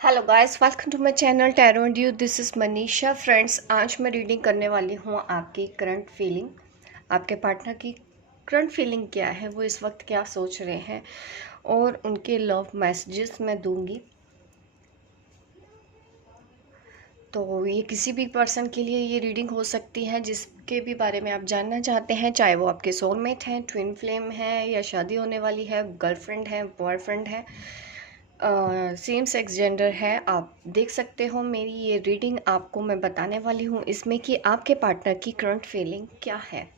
Hello guys, welcome to my channel tarot and you. This is Manisha. Friends, आज मैं reading करने वाली हूँ आपकी करंट फीलिंग। आपके पार्टनर की करंट फीलिंग क्या है, वो इस वक्त क्या सोच रहे हैं, और उनके लव मैसेजेस मैं दूंगी। तो ये किसी भी पर्सन के लिए ये रीडिंग हो सकती है जिसके भी बारे में आप जानना चाहते हैं, चाहे वो आपके सोलमेट हैं, ट्विन फ्लेम है, या शादी होने वाली है, गर्लफ्रेंड है, बॉयफ्रेंड है, सेम सेक्स जेंडर है। आप देख सकते हो मेरी ये रीडिंग आपको मैं बताने वाली हूँ इसमें कि आपके पार्टनर की करंट फीलिंग क्या है।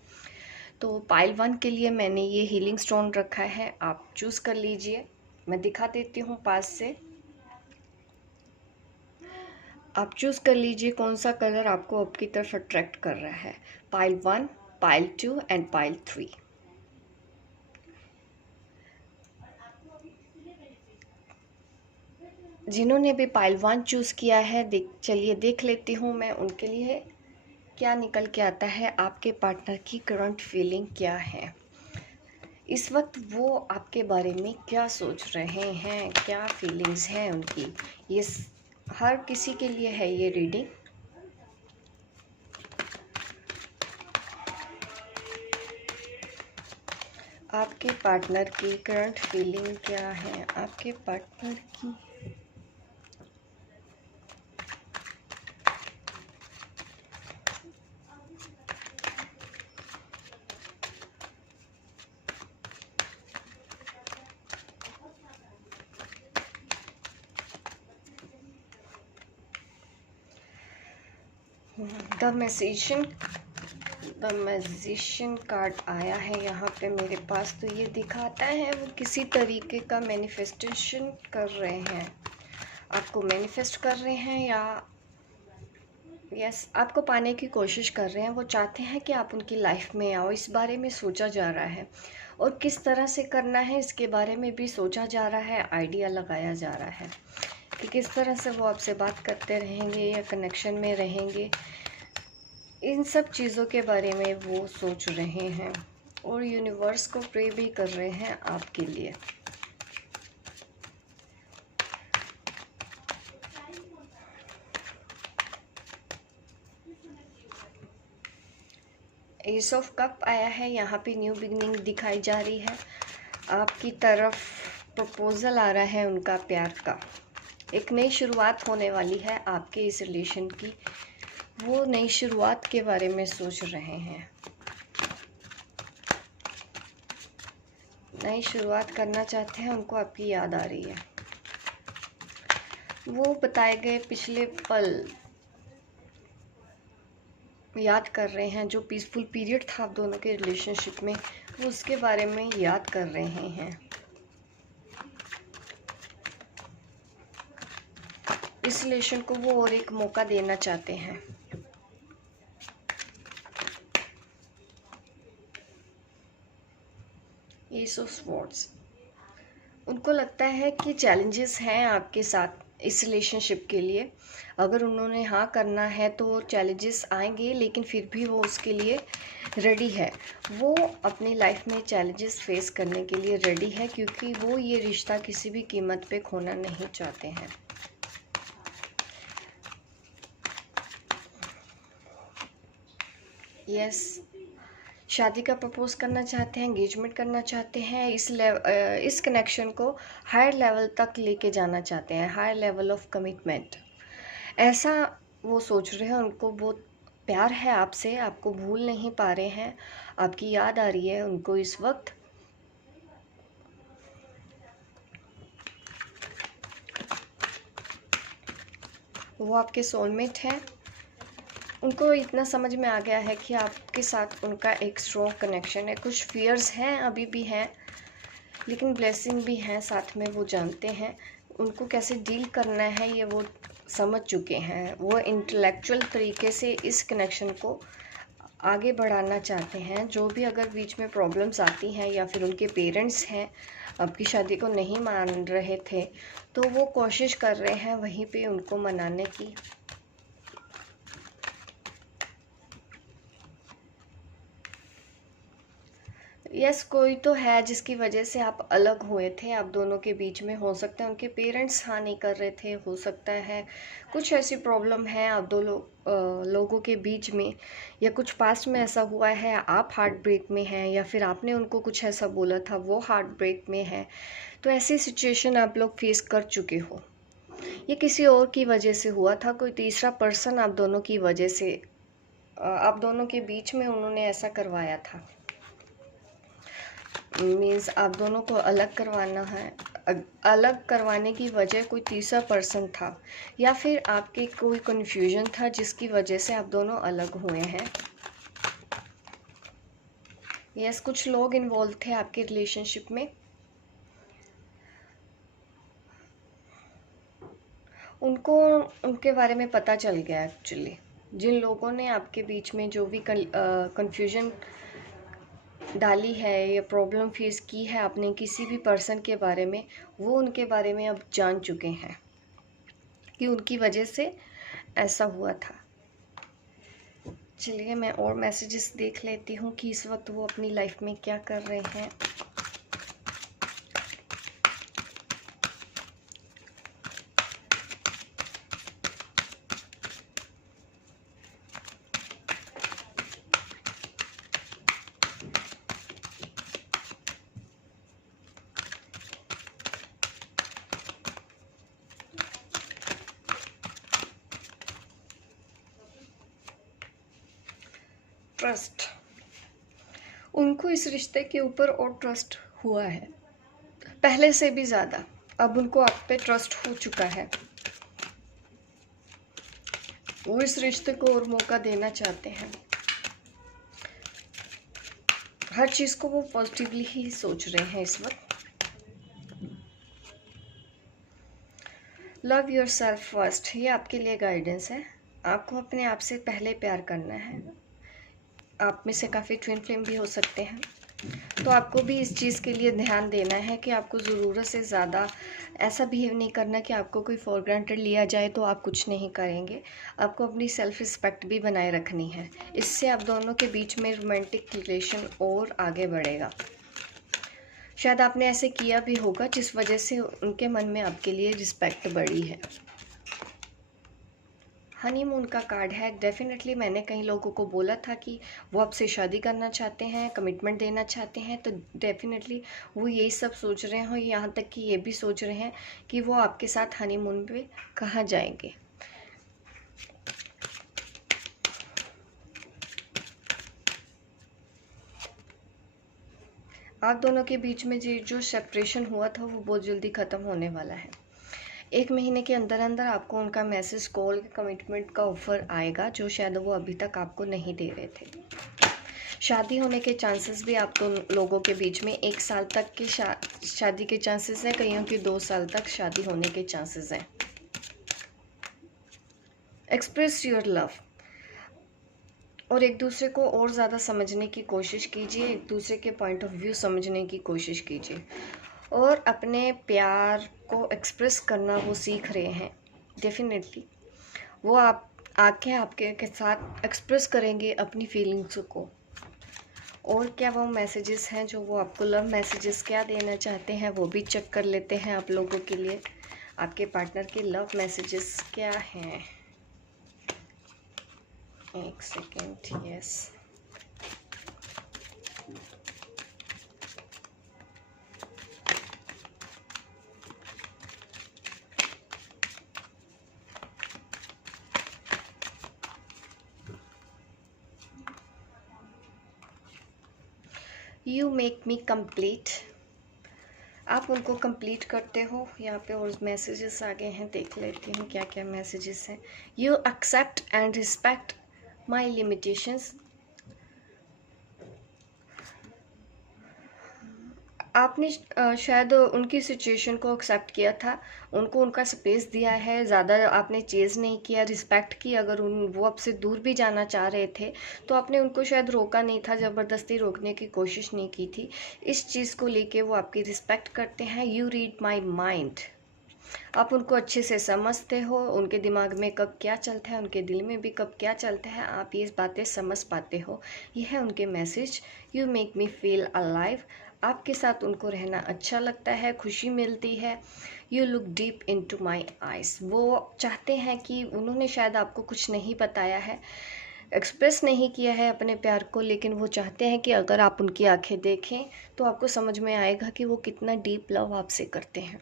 तो पाइल 1 के लिए मैंने ये हीलिंग स्टोन रखा है, आप चूज़ कर लीजिए। मैं दिखा देती हूँ पास से, आप चूज़ कर लीजिए कौन सा कलर आपको आपकी तरफ अट्रैक्ट कर रहा है। Pile 1, pile 2 and pile 3। जिन्होंने भी पाइल 1 चूज़ किया है, चलिए देख लेती हूँ मैं उनके लिए क्या निकल के आता है। आपके पार्टनर की करंट फीलिंग क्या है, इस वक्त वो आपके बारे में क्या सोच रहे हैं, क्या फीलिंग्स हैं उनकी। ये हर किसी के लिए है ये रीडिंग। आपके पार्टनर की करंट फीलिंग क्या है, आपके पार्टनर की। द मैजिशियन कार्ड आया है यहाँ पे मेरे पास। तो ये दिखाता है वो किसी तरीके का मैनिफेस्टेशन कर रहे हैं, आपको मैनिफेस्ट कर रहे हैं, या आपको पाने की कोशिश कर रहे हैं। वो चाहते हैं कि आप उनकी लाइफ में आओ, इस बारे में सोचा जा रहा है, और किस तरह से करना है इसके बारे में भी सोचा जा रहा है, आइडिया लगाया जा रहा है कि किस तरह से वो आपसे बात करते रहेंगे या कनेक्शन में रहेंगे। इन सब चीज़ों के बारे में वो सोच रहे हैं, और यूनिवर्स को प्रे भी कर रहे हैं आपके लिए। एस ऑफ कप आया है यहाँ पे, न्यू बिगनिंग दिखाई जा रही है। आपकी तरफ प्रपोजल आ रहा है उनका प्यार का, एक नई शुरुआत होने वाली है आपके इस रिलेशन की। वो नई शुरुआत के बारे में सोच रहे हैं, नई शुरुआत करना चाहते हैं, उनको आपकी याद आ रही है। वो बताए गए पिछले पल याद कर रहे हैं, जो पीसफुल पीरियड था आप दोनों के रिलेशनशिप में, वो उसके बारे में याद कर रहे हैं। इस रिलेशन को वो और एक मौका देना चाहते हैं। एस ऑफ स्वॉर्ड्स, उनको लगता है कि चैलेंजेस हैं आपके साथ इस रिलेशनशिप के लिए। अगर उन्होंने हाँ करना है तो चैलेंजेस आएंगे, लेकिन फिर भी वो उसके लिए रेडी है। वो अपनी लाइफ में चैलेंजेस फेस करने के लिए रेडी है, क्योंकि वो ये रिश्ता किसी भी कीमत पे खोना नहीं चाहते हैं। यस, शादी का प्रपोज करना चाहते हैं, एंगेजमेंट करना चाहते हैं, इस कनेक्शन को हायर लेवल तक लेके जाना चाहते हैं, हायर लेवल ऑफ कमिटमेंट, ऐसा वो सोच रहे हैं। उनको बहुत प्यार है आपसे, आपको भूल नहीं पा रहे हैं, आपकी याद आ रही है उनको इस वक्त। वो आपके सोलमेट हैं। उनको इतना समझ में आ गया है कि आपके साथ उनका एक स्ट्रॉन्ग कनेक्शन है। कुछ फियर्स हैं, अभी भी हैं, लेकिन ब्लेसिंग भी हैं साथ में। वो जानते हैं उनको कैसे डील करना है, ये वो समझ चुके हैं। वो इंटेलेक्चुअल तरीके से इस कनेक्शन को आगे बढ़ाना चाहते हैं। जो भी अगर बीच में प्रॉब्लम्स आती हैं, या फिर उनके पेरेंट्स हैं आपकी शादी को नहीं मान रहे थे, तो वो कोशिश कर रहे हैं वहीं पे उनको मनाने की। यस, कोई तो है जिसकी वजह से आप अलग हुए थे। आप दोनों के बीच में हो सकता है उनके पेरेंट्स हाँ नहीं कर रहे थे, हो सकता है कुछ ऐसी प्रॉब्लम है आप दो लोगों के बीच में, या कुछ पास्ट में ऐसा हुआ है, आप हार्ट ब्रेक में हैं, या फिर आपने उनको कुछ ऐसा बोला था वो हार्ट ब्रेक में है। तो ऐसी सिचुएशन आप लोग फेस कर चुके हो। ये किसी और की वजह से हुआ था, कोई तीसरा पर्सन आप दोनों की वजह से, आप दोनों के बीच में उन्होंने ऐसा करवाया था। मीन्स आप दोनों को अलग करवाना है, अलग करवाने की वजह कोई तीसरा पर्सन था, या फिर आपके कोई कन्फ्यूजन था जिसकी वजह से आप दोनों अलग हुए हैं। यस, कुछ लोग इन्वॉल्व थे आपके रिलेशनशिप में। उनको उनके बारे में पता चल गया एक्चुअली। जिन लोगों ने आपके बीच में जो भी कन्फ्यूजन डाली है या प्रॉब्लम फेस की है आपने किसी भी पर्सन के बारे में, वो उनके बारे में अब जान चुके हैं कि उनकी वजह से ऐसा हुआ था। चलिए मैं और मैसेजेस देख लेती हूँ कि इस वक्त वो अपनी लाइफ में क्या कर रहे हैं। ट्रस्ट, उनको इस रिश्ते के ऊपर और ट्रस्ट हुआ है पहले से भी ज़्यादा। अब उनको आप पे ट्रस्ट हो चुका है। वो इस रिश्ते को और मौका देना चाहते हैं। हर चीज़ को वो पॉजिटिवली ही सोच रहे हैं इस वक्त। लव योर सेल्फ फर्स्ट, ये आपके लिए गाइडेंस है। आपको अपने आप से पहले प्यार करना है। आप में से काफ़ी ट्विन फ्लेम भी हो सकते हैं, तो आपको भी इस चीज़ के लिए ध्यान देना है कि आपको ज़रूरत से ज़्यादा ऐसा बिहेव नहीं करना कि आपको कोई फॉर ग्रांटेड लिया जाए तो आप कुछ नहीं करेंगे। आपको अपनी सेल्फ रिस्पेक्ट भी बनाए रखनी है। इससे आप दोनों के बीच में रोमांटिक रिलेशन और आगे बढ़ेगा। शायद आपने ऐसे किया भी होगा जिस वजह से उनके मन में आपके लिए रिस्पेक्ट बढ़ी है। हनीमून का कार्ड है। डेफिनेटली मैंने कई लोगों को बोला था कि वो आपसे शादी करना चाहते हैं, कमिटमेंट देना चाहते हैं, तो डेफिनेटली वो यही सब सोच रहे हैं। यहाँ तक कि ये भी सोच रहे हैं कि वो आपके साथ हनीमून पे कहाँ जाएंगे। आप दोनों के बीच में जो सेपरेशन हुआ था वो बहुत जल्दी ख़त्म होने वाला है। 1 महीने के अंदर अंदर आपको उनका मैसेज, कॉल, कमिटमेंट का ऑफ़र आएगा जो शायद वो अभी तक आपको नहीं दे रहे थे। शादी होने के चांसेस भी आप दोनों लोगों के बीच में 1 साल तक के शादी के चांसेस हैं, कईयों की 2 साल तक शादी होने के चांसेस हैं। एक्सप्रेस योर लव, और एक दूसरे को और ज़्यादा समझने की कोशिश कीजिए, एक दूसरे के पॉइंट ऑफ व्यू समझने की कोशिश कीजिए, और अपने प्यार को एक्सप्रेस करना वो सीख रहे हैं। डेफिनेटली वो आप आके आपके के साथ एक्सप्रेस करेंगे अपनी फीलिंग्स को। और क्या वो मैसेजेस हैं जो वो आपको लव मैसेजेस क्या देना चाहते हैं वो भी चेक कर लेते हैं आप लोगों के लिए। आपके पार्टनर के लव मैसेजेस क्या हैं? एक second. Yes, you make me complete, आप उनको कंप्लीट करते हो। यहाँ पे और मैसेजेस आ गए हैं, देख लेती हूँ क्या क्या मैसेजेस हैं। You accept and respect my limitations, आपने शायद उनकी सिचुएशन को एक्सेप्ट किया था, उनको उनका स्पेस दिया है, ज़्यादा आपने चेज़ नहीं किया, रिस्पेक्ट की। अगर वो आपसे दूर भी जाना चाह रहे थे तो आपने उनको शायद रोका नहीं था, ज़बरदस्ती रोकने की कोशिश नहीं की थी। इस चीज़ को लेके वो आपकी रिस्पेक्ट करते हैं। यू रीड माई माइंड, आप उनको अच्छे से समझते हो, उनके दिमाग में कब क्या चलता है, उनके दिल में भी कब क्या चलता है, आप ये बातें समझ पाते हो। यह है उनके message. You make me feel alive. आपके साथ उनको रहना अच्छा लगता है, खुशी मिलती है। You look deep into my eyes. वो चाहते हैं कि उन्होंने शायद आपको कुछ नहीं बताया है, एक्सप्रेस नहीं किया है अपने प्यार को, लेकिन वो चाहते हैं कि अगर आप उनकी आंखें देखें तो आपको समझ में आएगा कि वो कितना डीप लव आपसे करते हैं।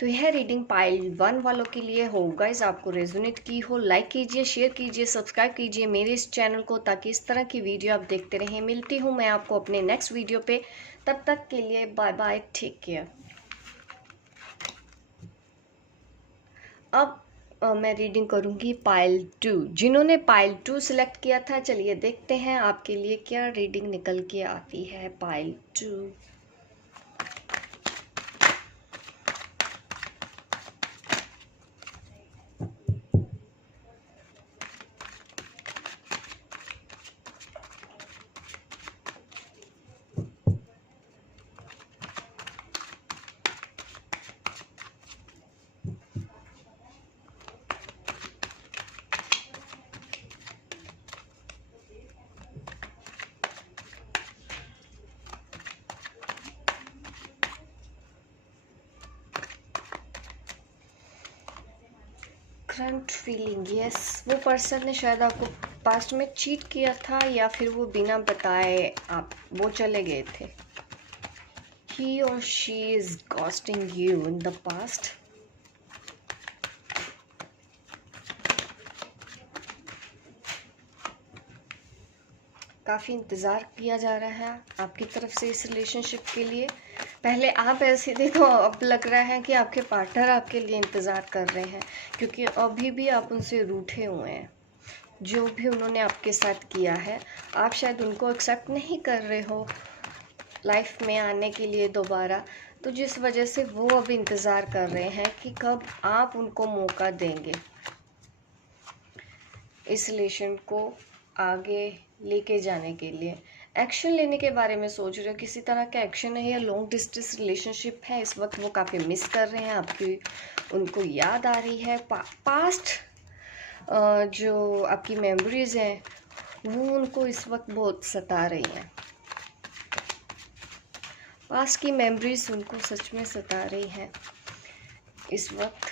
तो यह रीडिंग पाइल 1 वालों के लिए हो। गाइस, आपको रेजोनेट की हो, लाइक कीजिए, शेयर कीजिए, सब्सक्राइब कीजिए मेरे इस चैनल को, ताकि इस तरह की वीडियो आप देखते रहें। मिलती हूँ मैं आपको अपने नेक्स्ट वीडियो पे। तब तक के लिए बाय बाय, टेक केयर। अब मैं रीडिंग करूँगी पाइल 2। जिन्होंने पाइल 2 सिलेक्ट किया था, चलिए देखते हैं आपके लिए क्या रीडिंग निकल के आती है। पाइल 2। करंट फीलिंग, यस, वो पर्सन ने शायद आपको पास्ट में चीट किया था, या फिर वो बिना बताए वो चले गए थे। He or she is ghosting you in the past. काफ़ी इंतज़ार किया जा रहा है आपकी तरफ से इस रिलेशनशिप के लिए। पहले आप ऐसे थे, तो अब लग रहा है कि आपके पार्टनर आपके लिए इंतज़ार कर रहे हैं, क्योंकि अभी भी आप उनसे रूठे हुए हैं। जो भी उन्होंने आपके साथ किया है, आप शायद उनको एक्सेप्ट नहीं कर रहे हो लाइफ में आने के लिए दोबारा, तो जिस वजह से वो अब इंतज़ार कर रहे हैं कि कब आप उनको मौका देंगे इस रिलेशन को आगे लेके जाने के लिए। एक्शन लेने के बारे में सोच रहे हो, किसी तरह का एक्शन है, या लॉन्ग डिस्टेंस रिलेशनशिप है। इस वक्त वो काफ़ी मिस कर रहे हैं आपकी, उनको याद आ रही है। पास्ट जो आपकी मेमोरीज़ हैं वो उनको इस वक्त बहुत सता रही हैं। पास्ट की मेमोरीज उनको सच में सता रही हैं इस वक्त।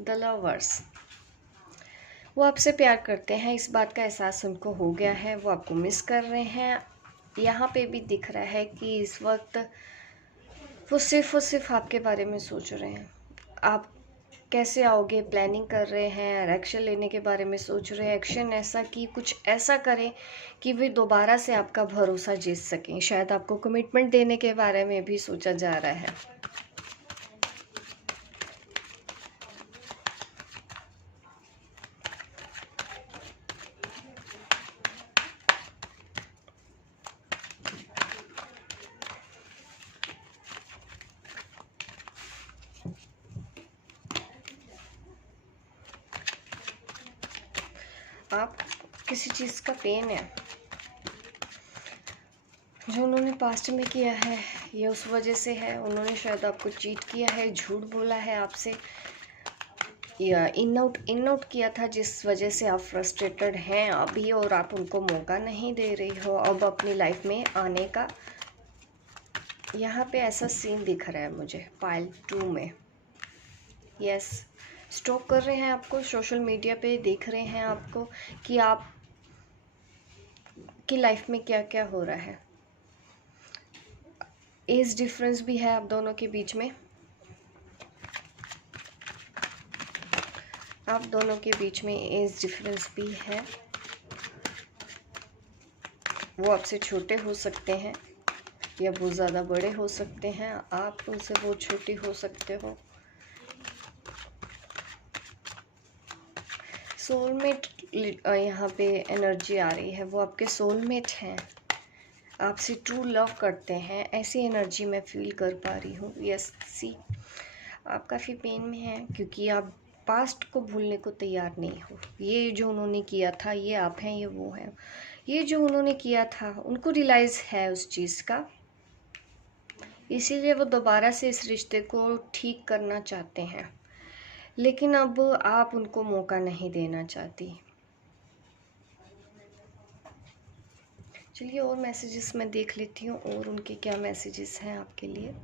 द लवर्स, वो आपसे प्यार करते हैं, इस बात का एहसास उनको हो गया है, वो आपको मिस कर रहे हैं। यहाँ पे भी दिख रहा है कि इस वक्त वो सिर्फ आपके बारे में सोच रहे हैं। आप कैसे आओगे प्लानिंग कर रहे हैं, एक्शन लेने के बारे में सोच रहे हैं। एक्शन ऐसा कि कुछ ऐसा करें कि वे दोबारा से आपका भरोसा जीत सकें। शायद आपको कमिटमेंट देने के बारे में भी सोचा जा रहा है। आप किसी चीज़ का पेन है जो उन्होंने पास्ट में किया है, ये उस वजह से है। उन्होंने शायद आपको चीट किया है, झूठ बोला है आपसे, या इन आउट किया था, जिस वजह से आप फ्रस्ट्रेटेड हैं अभी, और आप उनको मौका नहीं दे रही हो अब अपनी लाइफ में आने का। यहाँ पे ऐसा सीन दिख रहा है मुझे पाइल 2 में। यस, स्टॉक कर रहे हैं आपको, सोशल मीडिया पे देख रहे हैं आपको कि आप की लाइफ में क्या क्या हो रहा है। एज डिफरेंस भी है आप दोनों के बीच में। आप दोनों के बीच में एज डिफरेंस भी है। वो आपसे छोटे हो सकते हैं या बहुत ज़्यादा बड़े हो सकते हैं, आप उनसे बहुत छोटी हो सकते हो। सोलमेट यहाँ पे एनर्जी आ रही है, वो आपके सोलमेट हैं, आपसे ट्रू लव करते हैं, ऐसी एनर्जी मैं फील कर पा रही हूँ। यस, सी, आप काफ़ी पेन में हैं क्योंकि आप पास्ट को भूलने को तैयार नहीं हो। ये जो उन्होंने किया था, ये आप हैं, ये वो हैं। ये जो उन्होंने किया था उनको रियलाइज़ है उस चीज़ का, इसीलिए वो दोबारा से इस रिश्ते को ठीक करना चाहते हैं, लेकिन अब आप उनको मौका नहीं देना चाहती। चलिए और मैसेजेस मैं देख लेती हूँ और उनके क्या मैसेजेस हैं आपके लिए।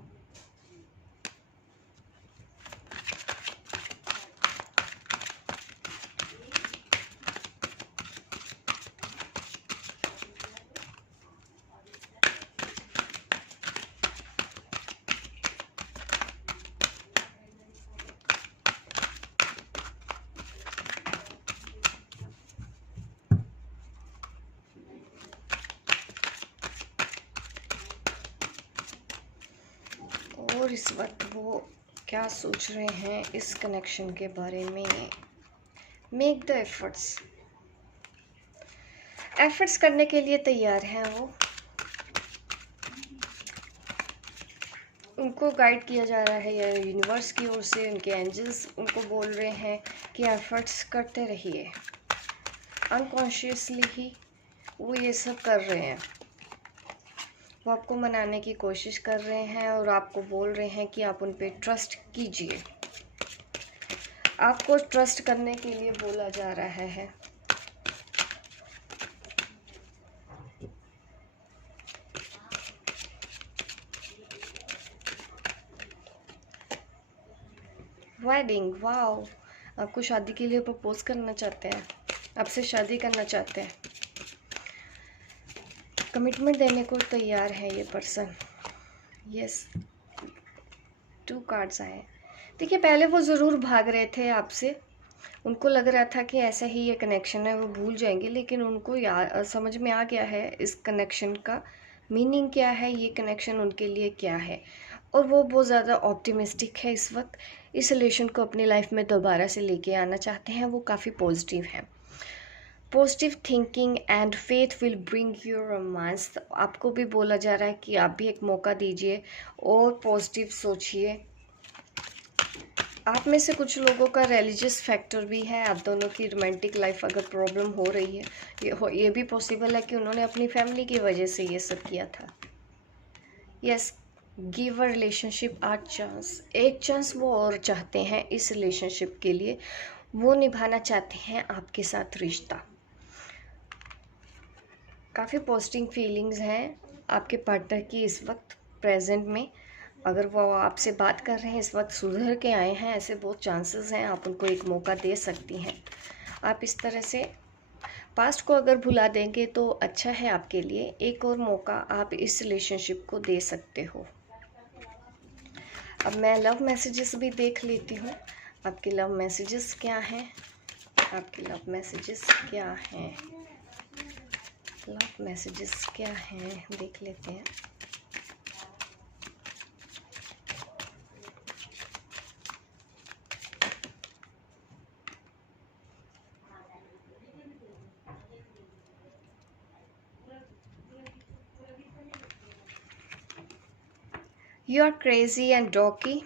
और इस वक्त वो क्या सोच रहे हैं इस कनेक्शन के बारे में। मेक द एफर्ट्स करने के लिए तैयार हैं वो। उनको गाइड किया जा रहा है या यूनिवर्स की ओर से उनके एंजल्स उनको बोल रहे हैं कि एफर्ट्स करते रहिए। अनकॉन्शियसली ही वो ये सब कर रहे हैं। वो आपको मनाने की कोशिश कर रहे हैं और आपको बोल रहे हैं कि आप उन पे ट्रस्ट कीजिए। आपको ट्रस्ट करने के लिए बोला जा रहा है। वेडिंग, वाओ, आपको शादी के लिए प्रपोज करना चाहते हैं, आपसे शादी करना चाहते हैं, कमिटमेंट देने को तैयार है ये पर्सन। यस, 2 कार्ड्स आए। देखिए पहले वो ज़रूर भाग रहे थे आपसे, उनको लग रहा था कि ऐसा ही ये कनेक्शन है, वो भूल जाएंगे, लेकिन उनको समझ में आ गया है इस कनेक्शन का मीनिंग क्या है, ये कनेक्शन उनके लिए क्या है, और वो बहुत ज़्यादा ऑप्टिमिस्टिक है इस वक्त। इस रिलेशन को अपनी लाइफ में दोबारा से लेके आना चाहते हैं। वो काफ़ी पॉजिटिव हैं। Positive thinking and faith will bring you romance. आपको भी बोला जा रहा है कि आप भी एक मौका दीजिए और पॉजिटिव सोचिए। आप में से कुछ लोगों का रिलीजियस फैक्टर भी है। आप दोनों की रोमांटिक लाइफ अगर प्रॉब्लम हो रही है, ये भी पॉसिबल है कि उन्होंने अपनी फैमिली की वजह से ये सब किया था। Yes, give a relationship a chance. एक चांस वो और चाहते हैं इस रिलेशनशिप के लिए। वो निभाना चाहते हैं आपके साथ रिश्ता। काफ़ी पॉजिटिव फीलिंग्स हैं आपके पार्टनर की इस वक्त प्रेजेंट में। अगर वो आपसे बात कर रहे हैं इस वक्त सुधर के आए हैं, ऐसे बहुत चांसेस हैं, आप उनको एक मौका दे सकती हैं। आप इस तरह से पास्ट को अगर भुला देंगे तो अच्छा है आपके लिए। एक और मौका आप इस रिलेशनशिप को दे सकते हो। अब मैं लव मैसेजेस भी देख लेती हूँ। आपके लव मैसेजेस क्या हैं? आपके लव मैसेजेस क्या हैं? लव मैसेजेस क्या हैं देख लेते हैं। You are crazy and dorky.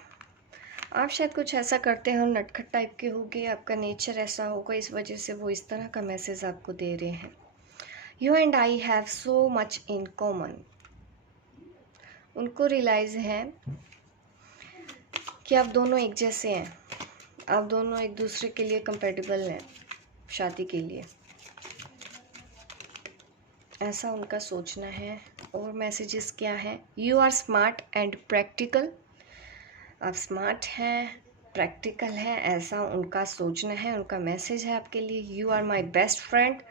आप शायद कुछ ऐसा करते हो, नटखट टाइप के होगे, आपका नेचर ऐसा होगा, इस वजह से वो इस तरह का मैसेज आपको दे रहे हैं। You and I have so much in common. उनको रियलाइज़ है कि आप दोनों एक जैसे हैं, आप दोनों एक दूसरे के लिए कंपेटेबल हैं शादी के लिए, ऐसा उनका सोचना है। और मैसेजेस क्या हैं? You are smart and practical. आप स्मार्ट हैं, प्रैक्टिकल हैं, ऐसा उनका सोचना है, उनका मैसेज है आपके लिए। You are my best friend.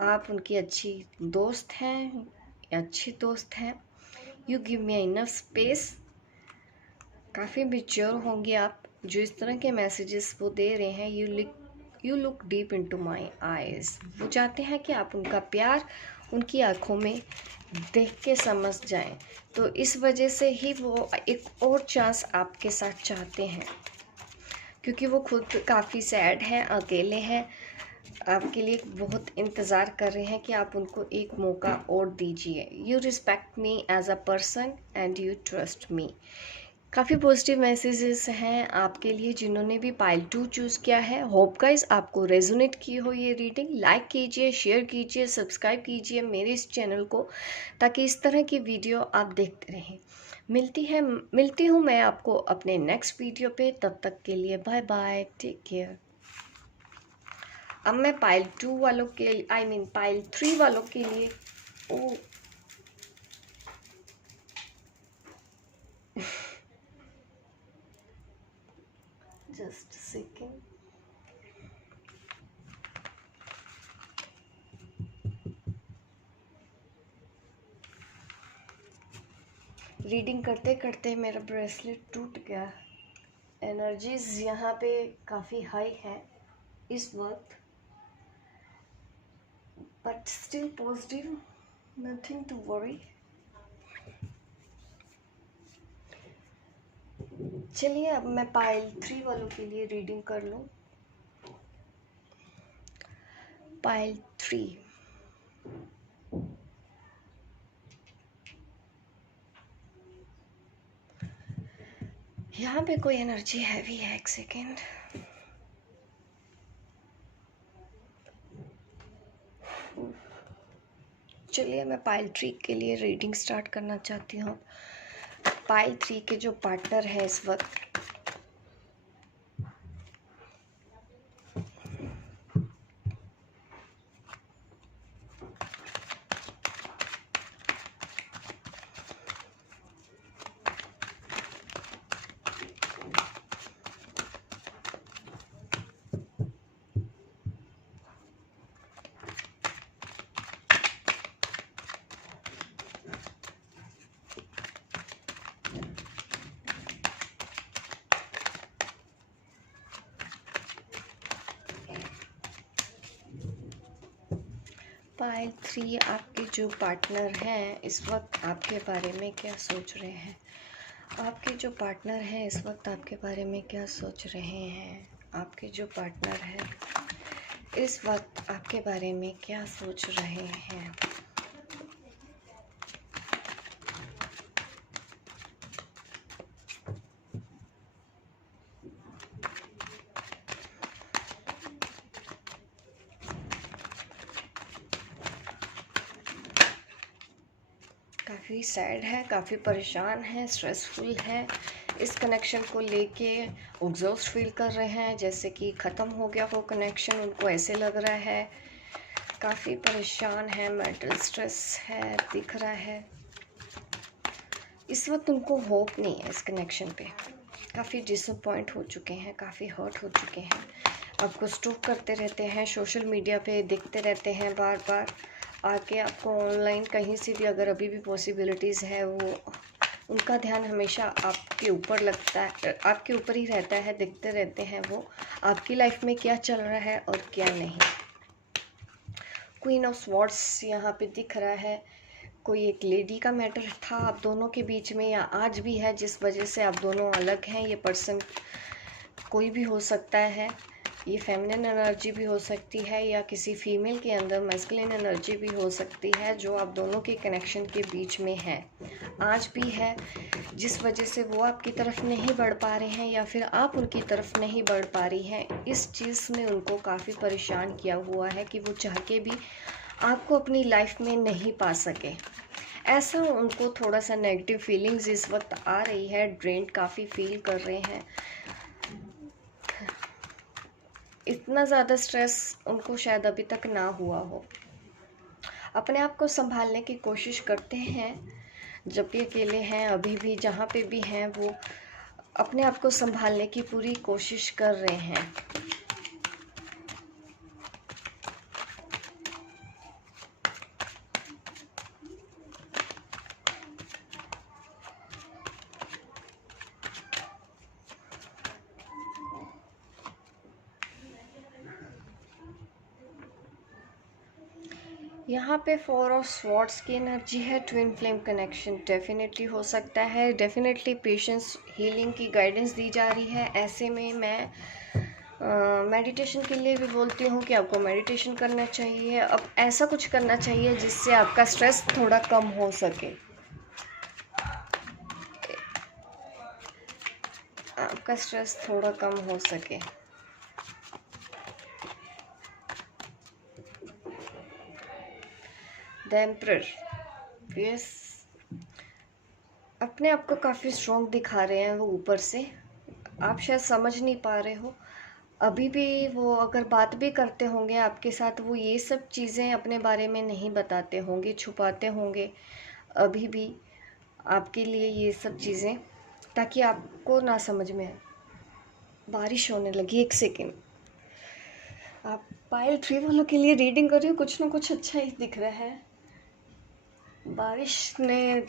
आप उनकी अच्छी दोस्त हैं, अच्छी दोस्त हैं। You give me enough space. काफ़ी मैच्योर होंगे आप जो इस तरह के मैसेजेस वो दे रहे हैं। You look deep into my eyes. वो चाहते हैं कि आप उनका प्यार उनकी आँखों में देख के समझ जाएं, तो इस वजह से ही वो एक और चांस आपके साथ चाहते हैं, क्योंकि वो खुद काफ़ी सैड हैं, अकेले हैं, आपके लिए बहुत इंतज़ार कर रहे हैं कि आप उनको एक मौका और दीजिए। You respect me as a person and you trust me. काफ़ी पॉजिटिव मैसेजेस हैं आपके लिए जिन्होंने भी पाइल 2 चूज़ किया है। होप गाइस आपको रेजोनेट की हो ये रीडिंग। लाइक कीजिए, शेयर कीजिए, सब्सक्राइब कीजिए मेरे इस चैनल को, ताकि इस तरह की वीडियो आप देखते रहें। मिलती हूँ मैं आपको अपने नेक्स्ट वीडियो पे। तब तक के लिए बाय बाय, टेक केयर। अब मैं पाइल 2 वालों के पाइल 3 वालों के लिए जस्ट सेकेंड। रीडिंग करते करते मेरा ब्रेसलेट टूट गया। एनर्जीज यहाँ पे काफ़ी हाई है इस वक्त, but still positive, nothing to worry. चलिए अब मैं पाइल 3 वालों के लिए रीडिंग कर लूँ। पाइल 3, यहाँ पे कोई एनर्जी हैवी है। एक सेकेंड। चलिए मैं पाइल 3 के लिए रीडिंग स्टार्ट करना चाहती हूँ। पाइल 3 के जो पार्टनर है इस वक्त, पाइल 3 आपके जो पार्टनर हैं इस वक्त आपके बारे में क्या सोच रहे हैं? आपके जो पार्टनर हैं इस वक्त आपके बारे में क्या सोच रहे हैं? आपके जो पार्टनर हैं इस वक्त आपके बारे में क्या सोच रहे हैं? काफ़ी सैड है, काफ़ी परेशान है, स्ट्रेसफुल है। इस कनेक्शन को लेके एग्जॉस्ट फील कर रहे हैं, जैसे कि ख़त्म हो गया हो कनेक्शन, उनको ऐसे लग रहा है। काफ़ी परेशान है, मेंटल स्ट्रेस है, दिख रहा है। इस वक्त उनको होप नहीं है इस कनेक्शन पे। काफ़ी डिसअपॉइंट हो चुके हैं, काफ़ी हर्ट हो चुके हैं। आपको स्टॉक करते रहते हैं, सोशल मीडिया पे दिखते रहते हैं बार बार आके आपको ऑनलाइन कहीं से भी, अगर अभी भी पॉसिबिलिटीज़ है, वो उनका ध्यान हमेशा आपके ऊपर लगता है, आपके ऊपर ही रहता है। दिखते रहते हैं वो आपकी लाइफ में क्या चल रहा है और क्या नहीं। क्वीन ऑफ स्वॉर्ड्स यहाँ पे दिख रहा है। कोई एक लेडी का मैटर था आप दोनों के बीच में, या आज भी है, जिस वजह से आप दोनों अलग हैं। ये पर्सन कोई भी हो सकता है, ये फेमिनिन एनर्जी भी हो सकती है, या किसी फीमेल के अंदर मैस्कुलिन एनर्जी भी हो सकती है, जो आप दोनों के कनेक्शन के बीच में है, आज भी है, जिस वजह से वो आपकी तरफ नहीं बढ़ पा रहे हैं या फिर आप उनकी तरफ नहीं बढ़ पा रही हैं। इस चीज़ ने उनको काफ़ी परेशान किया हुआ है कि वो चाह के भी आपको अपनी लाइफ में नहीं पा सके। ऐसा उनको थोड़ा सा नेगेटिव फीलिंग्स इस वक्त आ रही है, ड्रेन काफ़ी फील कर रहे हैं। इतना ज़्यादा स्ट्रेस उनको शायद अभी तक ना हुआ हो। अपने आप को संभालने की कोशिश करते हैं, जब भी अकेले हैं, अभी भी जहाँ पे भी हैं, वो अपने आप को संभालने की पूरी कोशिश कर रहे हैं। यहाँ पे 4 ऑफ स्वॉर्ड्स की एनर्जी है। ट्विन फ्लेम कनेक्शन डेफिनेटली हो सकता है। डेफिनेटली पेशेंस हीलिंग की गाइडेंस दी जा रही है। ऐसे में मैं मेडिटेशन के लिए भी बोलती हूँ कि आपको मेडिटेशन करना चाहिए। अब ऐसा कुछ करना चाहिए जिससे आपका स्ट्रेस थोड़ा कम हो सके। आपका स्ट्रेस थोड़ा कम हो सके। द एम्परर, यस, अपने आप को काफ़ी स्ट्रॉन्ग दिखा रहे हैं वो ऊपर से, आप शायद समझ नहीं पा रहे हो अभी भी। वो अगर बात भी करते होंगे आपके साथ, वो ये सब चीज़ें अपने बारे में नहीं बताते होंगे, छुपाते होंगे अभी भी आपके लिए ये सब चीज़ें, ताकि आपको ना समझ में आए। बारिश होने लगी, एक सेकेंड। आप पायल 3 वालों के लिए रीडिंग कर रही हो, कुछ ना कुछ अच्छा ही दिख रहा है। बारिश ने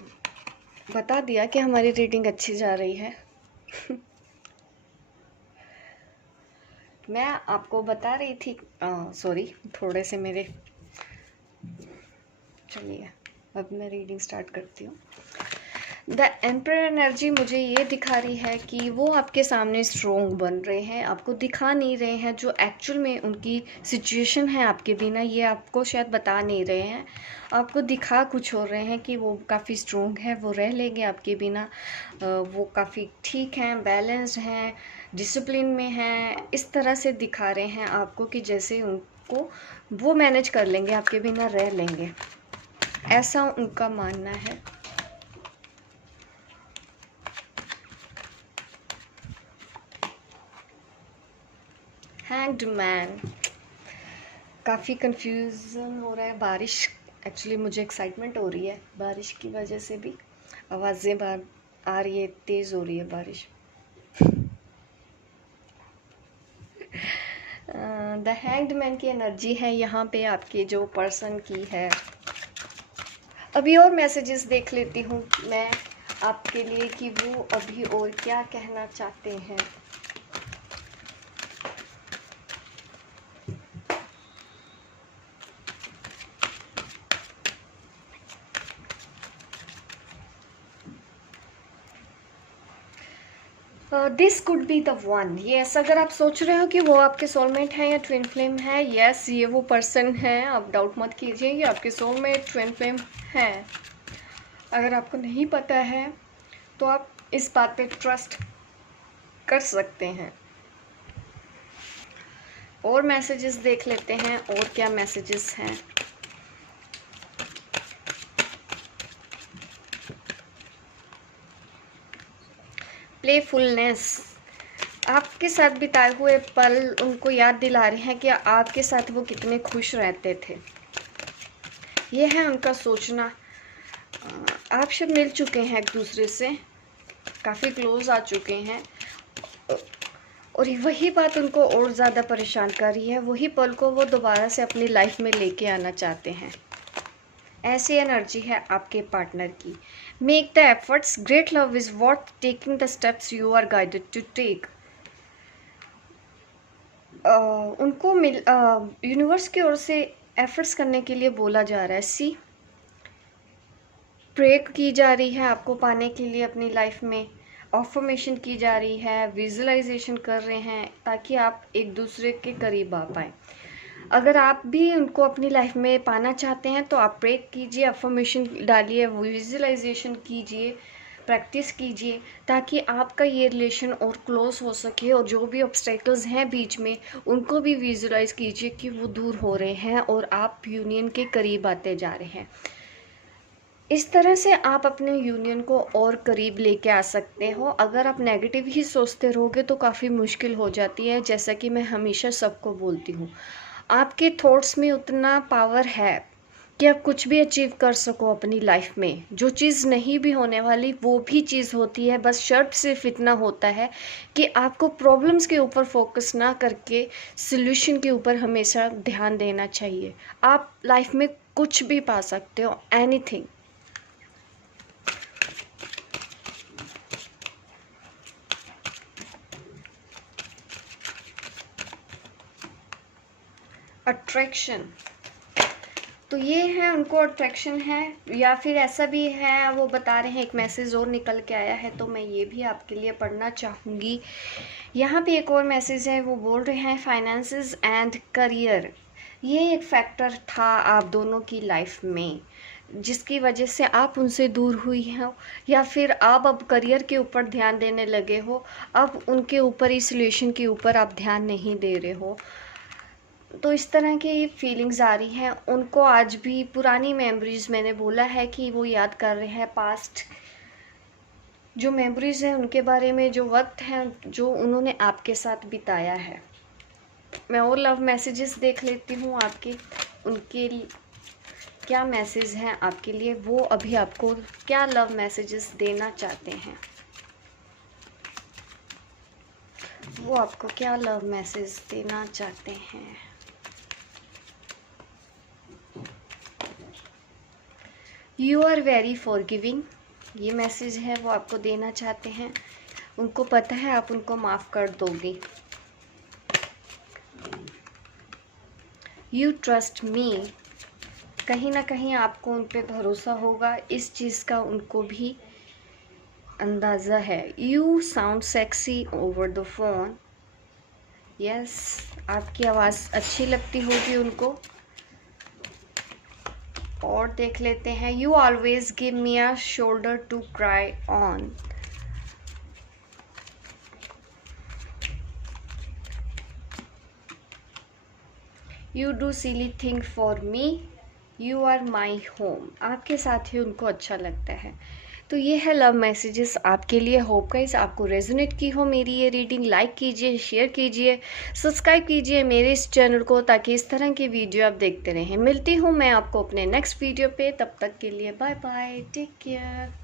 बता दिया कि हमारी रीडिंग अच्छी जा रही है। मैं आपको बता रही थी, सॉरी, थोड़े से मेरे, चलिए अब मैं रीडिंग स्टार्ट करती हूँ। द एम्परर एनर्जी मुझे ये दिखा रही है कि वो आपके सामने स्ट्रोंग बन रहे हैं, आपको दिखा नहीं रहे हैं जो एक्चुअल में उनकी सिचुएशन है आपके बिना, ये आपको शायद बता नहीं रहे हैं, आपको दिखा कुछ हो रहे हैं कि वो काफ़ी स्ट्रोंग है, वो रह लेंगे आपके बिना, वो काफ़ी ठीक हैं, बैलेंस्ड हैं, डिसिप्लिन में हैं, इस तरह से दिखा रहे हैं आपको कि जैसे उनको वो मैनेज कर लेंगे, आपके बिना रह लेंगे, ऐसा उनका मानना है। हैंग्ड मैन, काफ़ी कंफ्यूजन हो रहा है। बारिश, एक्चुअली मुझे एक्साइटमेंट हो रही है बारिश की वजह से भी, आवाज़ें बाहर आ रही है, तेज़ हो रही है बारिश। द हैंग्ड मैन की एनर्जी है यहाँ पे आपके जो पर्सन की है। अभी और मैसेजेस देख लेती हूँ मैं आपके लिए कि वो अभी और क्या कहना चाहते हैं। This could be the one, yes, अगर आप सोच रहे हो कि वो आपके सोलमेट हैं या ट्विन फ्लेम है, यस, ये वो पर्सन है, आप डाउट मत कीजिए, ये आपके सोलमेट ट्विन फ्लेम है। अगर आपको नहीं पता है तो आप इस बात पे ट्रस्ट कर सकते हैं। और मैसेजेस देख लेते हैं, और क्या मैसेजेस हैं। प्लेफुलनेस, आपके साथ बिताए हुए पल उनको याद दिला रहे हैं कि आपके साथ वो कितने खुश रहते थे। ये है उनका सोचना। आप सब मिल चुके हैं एक दूसरे से, काफ़ी क्लोज आ चुके हैं, और वही बात उनको और ज़्यादा परेशान कर रही है, वही पल को वो दोबारा से अपनी लाइफ में लेके आना चाहते हैं। ऐसी एनर्जी है आपके पार्टनर की। Make the efforts, great love is worth taking the steps you are guided to take. उनको यूनिवर्स की ओर से एफर्ट्स करने के लिए बोला जा रहा है। सी, प्रे की जा रही है आपको पाने के लिए अपनी लाइफ में, अफर्मेशन की जा रही है, विजुअलाइजेशन कर रहे हैं ताकि आप एक दूसरे के करीब आ पाए। अगर आप भी उनको अपनी लाइफ में पाना चाहते हैं तो आप प्रे कीजिए, अफर्मेशन डालिए, विजुअलाइजेशन कीजिए, प्रैक्टिस कीजिए, ताकि आपका ये रिलेशन और क्लोज हो सके, और जो भी ऑब्स्टेकल्स हैं बीच में उनको भी विजुअलाइज कीजिए कि वो दूर हो रहे हैं और आप यूनियन के करीब आते जा रहे हैं। इस तरह से आप अपने यूनियन को और करीब लेके आ सकते हो। अगर आप नेगेटिव ही सोचते रहोगे तो काफ़ी मुश्किल हो जाती है। जैसा कि मैं हमेशा सबको बोलती हूँ, आपके थॉट्स में उतना पावर है कि आप कुछ भी अचीव कर सको अपनी लाइफ में। जो चीज़ नहीं भी होने वाली वो भी चीज़ होती है, बस शर्त सिर्फ इतना होता है कि आपको प्रॉब्लम्स के ऊपर फोकस ना करके सॉल्यूशन के ऊपर हमेशा ध्यान देना चाहिए। आप लाइफ में कुछ भी पा सकते हो, एनीथिंग। अट्रैक्शन, तो ये है उनको अट्रैक्शन है, या फिर ऐसा भी है वो बता रहे हैं। एक मैसेज और निकल के आया है तो मैं ये भी आपके लिए पढ़ना चाहूँगी। यहाँ पे एक और मैसेज है, वो बोल रहे हैं फाइनेंसेस एंड करियर, ये एक फैक्टर था आप दोनों की लाइफ में। जिसकी वजह से आप उनसे दूर हुई हो, या फिर आप अब करियर के ऊपर ध्यान देने लगे हो, अब उनके ऊपर, इस रिलेशन के ऊपर आप ध्यान नहीं दे रहे हो। तो इस तरह की फीलिंग्स आ रही हैं उनको। आज भी पुरानी मेमोरीज, मैंने बोला है कि वो याद कर रहे हैं पास्ट जो मेमोरीज हैं, उनके बारे में, जो वक्त है जो उन्होंने आपके साथ बिताया है। मैं और लव मैसेजेस देख लेती हूँ आपके, उनके क्या मैसेज हैं आपके लिए, वो अभी आपको क्या लव मैसेजेस देना चाहते हैं, वो आपको क्या लव मैसेज देना चाहते हैं। यू आर वेरी फॉरगिविंग, ये मैसेज है वो आपको देना चाहते हैं। उनको पता है आप उनको माफ़ कर दोगे। यू ट्रस्ट मी, कहीं ना कहीं आपको उन पे भरोसा होगा, इस चीज़ का उनको भी अंदाज़ा है। You sound sexy over the phone, yes, आपकी आवाज़ अच्छी लगती होगी उनको। और देख लेते हैं, you always give me a shoulder to cry on, you do silly thing for me, you are my home, आपके साथ ही उनको अच्छा लगता है। तो ये है लव मैसेजेस आपके लिए। होप गाइस आपको रेजोनेट की हो मेरी ये रीडिंग। लाइक कीजिए, शेयर कीजिए, सब्सक्राइब कीजिए मेरे इस चैनल को, ताकि इस तरह की वीडियो आप देखते रहें। मिलती हूँ मैं आपको अपने नेक्स्ट वीडियो पे, तब तक के लिए बाय बाय, टेक केयर।